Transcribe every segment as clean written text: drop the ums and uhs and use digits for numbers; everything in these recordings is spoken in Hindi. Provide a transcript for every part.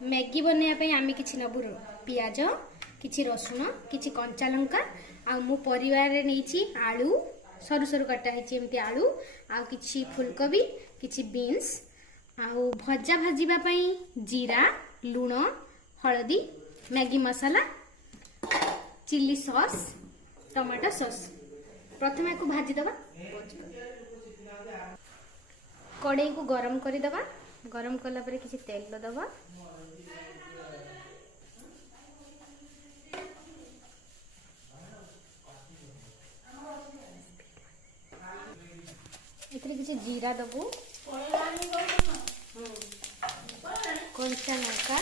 मैगी बनवाई आम कि नबू पियाज कि रसुण कि कंचा लंका आमु परिवार नहीं आलू सरु सरु कटा है आलू आ कि फुलकोबी कि बीन्स आउ भजा भाजवाई जीरा लुण हलदी मैगी मसाला चिली सॉस टमाटो सॉस। प्रथम या भाजीदबा कड़े को गरम करदबा गरम कला परे किसी तेल दबा एथरे किसी जीरा दबू कंचा लंका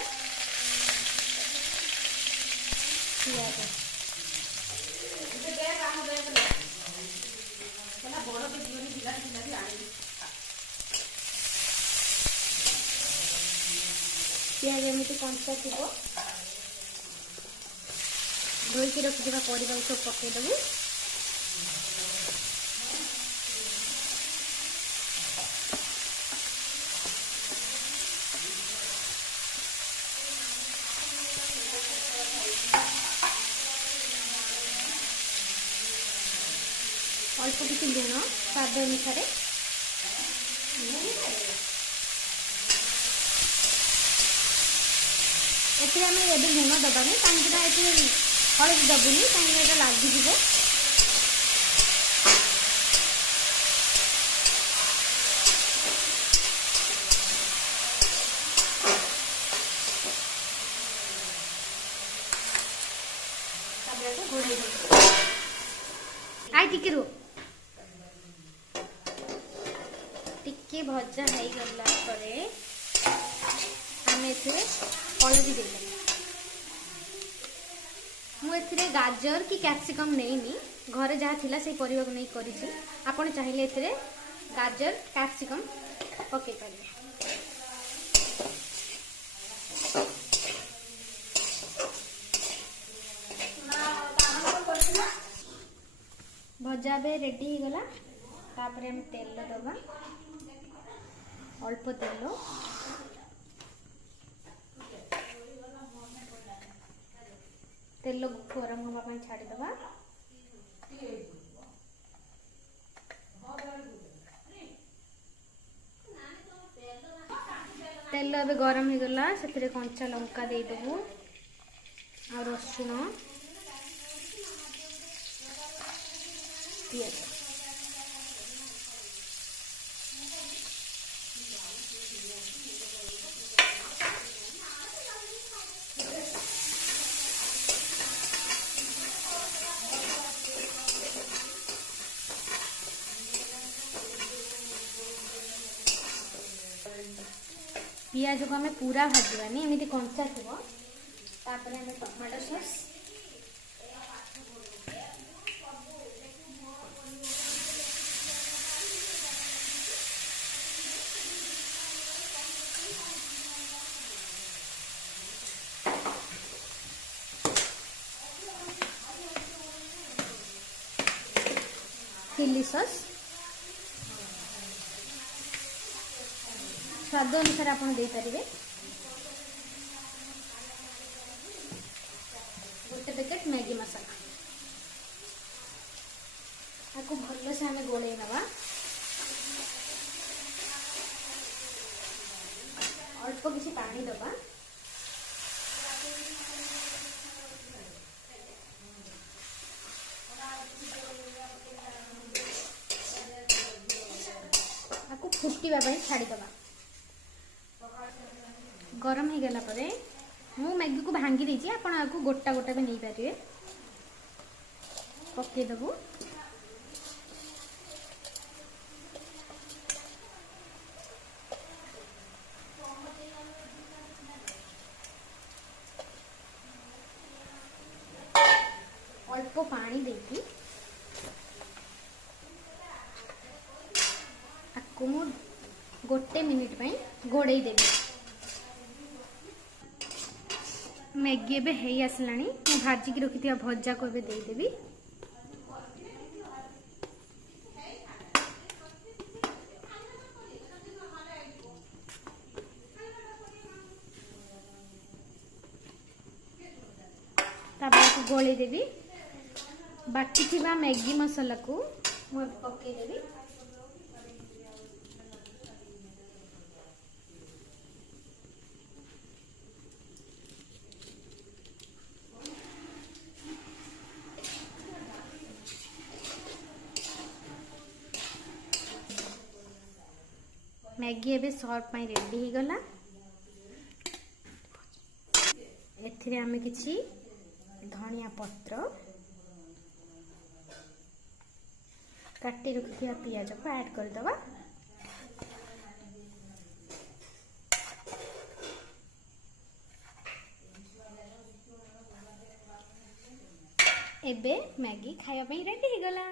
पियाज पियाज एमती कंचा थी धोईकी रखिथा परिवा सब पकईदेबू अल्प किसी लुण स्वाद अनुसार एबे लुण दबानी कहीं हलदी दबुनी कहीं लगिज आई टिके रो टिके भजा हो गला परे आमे एथिरे हलदी देले मु एथिरे गाजर कि कैप्सिकम नेइनी घरे जहाँ थिला से परिवा को नहीं करिछि आपण चाहिले एथिरे गाजर कैप्सिकम पके पारे भजा बे रेडी हो गला तापरे हम तेल दबा अल्प तेल तेल गरम होगा छाड़ी दबा तेल अब गरम हो गला से कंचा लंका दे देबू आ रसुण पियाज पियाज को हमें पूरा भाजवानी एमती कंचा थी टमाटो सॉस चिली सॉस स्वाद अनुसार आप दे पारे गोटे पैकेट मैगी मसाला आपको भल से आम गोल नवा अल्प किसी पानी दबा आपको फुटवा छाड़ीदबा गरम हो गला परे मु मैगी को भांगी देछि आपण आगु गोटा गोटा भी नहीं पारे पके दबु अल्प पानी देकी आकु मु गोटे मिनिट पई घोड़े देबी मैगी एबे हेई आसलानी मु भाजिकी रखिथिया भजा को एबे देई देबी गोली देवी बाकी थिबा मैगी मसाला को मु पके देवी। मैगी एबे सर्व पाई रेडी हो गला। एथिरे आमे किछि धनिया पत्र काटी रखिया पियाज को ऐड कर दबा। एबे मैगी खाया पई रेडी हो गला।